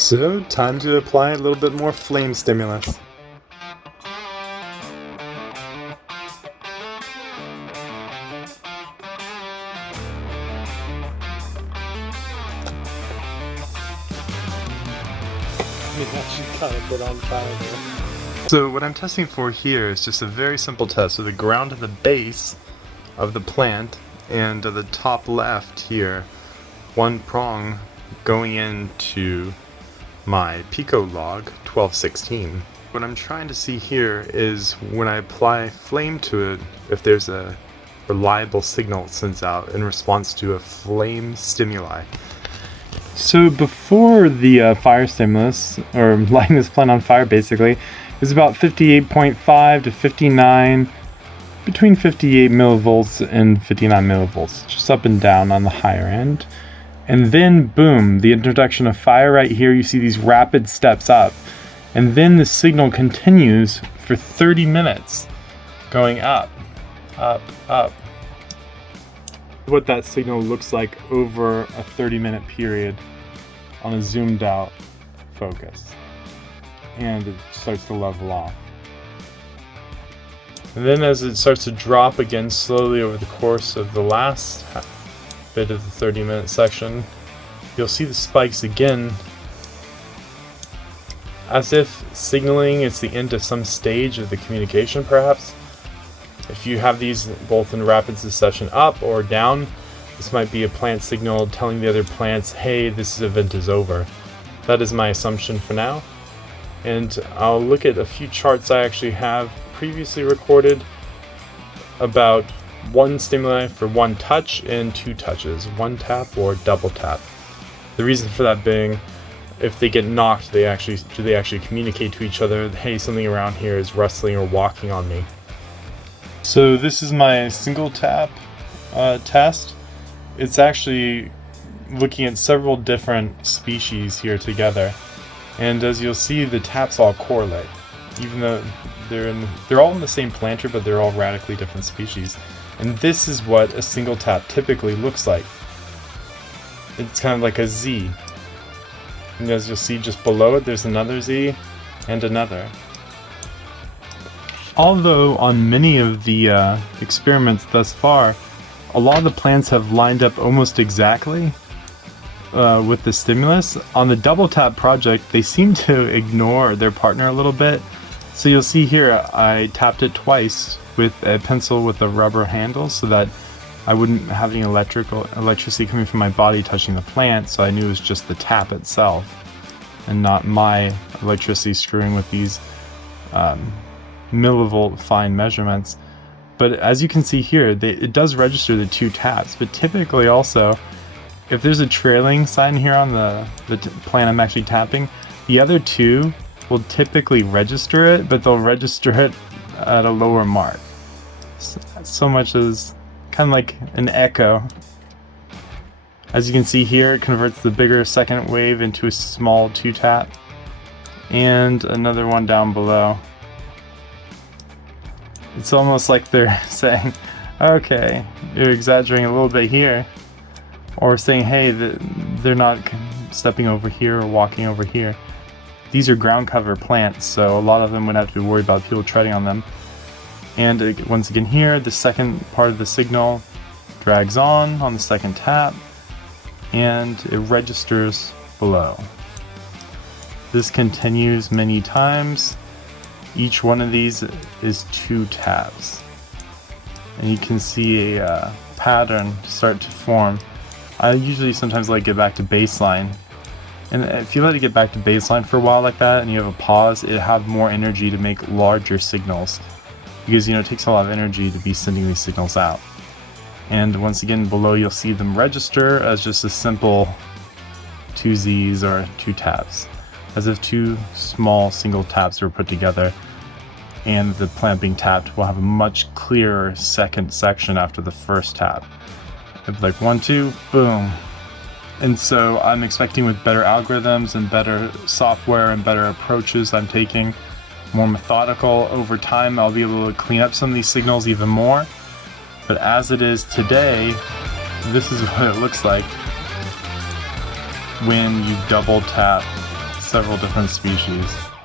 So, time to apply a little bit more flame stimulus. So what I'm testing for here is just a very simple test. So the ground at the base of the plant and at the top left here, one prong going into my Pico log 1216. What I'm trying to see here is when I apply flame to it, if there's a reliable signal it sends out in response to a flame stimuli. So before the fire stimulus, or lighting this plant on fire basically, is about 58.5 to 59, between 58 millivolts and 59 millivolts, just up and down on the higher end. And then boom, the introduction of fire right here, you see these rapid steps up. And then the signal continues for 30 minutes, going up, up, up. What that signal looks like over a 30-minute period on a zoomed out focus. And it starts to level off. And then as it starts to drop again slowly over the course of the last bit of the 30-minute section, you'll see the spikes again, as if signaling it's the end of some stage of the communication perhaps. If you have these both in rapid succession up or down, this might be a plant signal telling the other plants, hey, this event is over. That is my assumption for now. And I'll look at a few charts I actually have previously recorded about one stimuli for one touch and two touches, one tap or double tap. The reason for that being, if they get knocked, they actually communicate to each other, hey, something around here is rustling or walking on me. So this is my single tap test. It's actually looking at several different species here together. And as you'll see, the taps all correlate, even though they're all in the same planter, but they're all radically different species. And this is what a single tap typically looks like. It's kind of like a Z. And as you'll see just below it, there's another Z and another. Although on many of the experiments thus far, a lot of the plants have lined up almost exactly with the stimulus. On the double tap project, they seem to ignore their partner a little bit. So you'll see here, I tapped it twice with a pencil with a rubber handle so that I wouldn't have any electricity coming from my body touching the plant, so I knew it was just the tap itself and not my electricity screwing with these millivolt fine measurements. But as you can see here, it does register the two taps, but typically also, if there's a trailing sign here on the plant I'm actually tapping, the other two will typically register it, but they'll register it at a lower mark. So much as kind of like an echo. As you can see here, it converts the bigger second wave into a small two tap, and another one down below. It's almost like they're saying, okay, you're exaggerating a little bit here, or saying, hey, they're not stepping over here or walking over here. These are ground cover plants, so a lot of them would have to be worried about people treading on them. And once again here, the second part of the signal drags on the second tap, and it registers below. This continues many times. Each one of these is two taps. And you can see a pattern start to form. I usually sometimes let it get back to baseline. And if you let it get back to baseline for a while like that and you have a pause, it'll have more energy to make larger signals. Because it takes a lot of energy to be sending these signals out. And once again below you'll see them register as just a simple two Z's or two taps. As if two small single taps were put together, and the plant being tapped will have a much clearer second section after the first tap. It'd be like 1, 2, boom. And so I'm expecting with better algorithms and better software and better approaches I'm taking, more methodical over time, I'll be able to clean up some of these signals even more. But as it is today, this is what it looks like when you double tap several different species.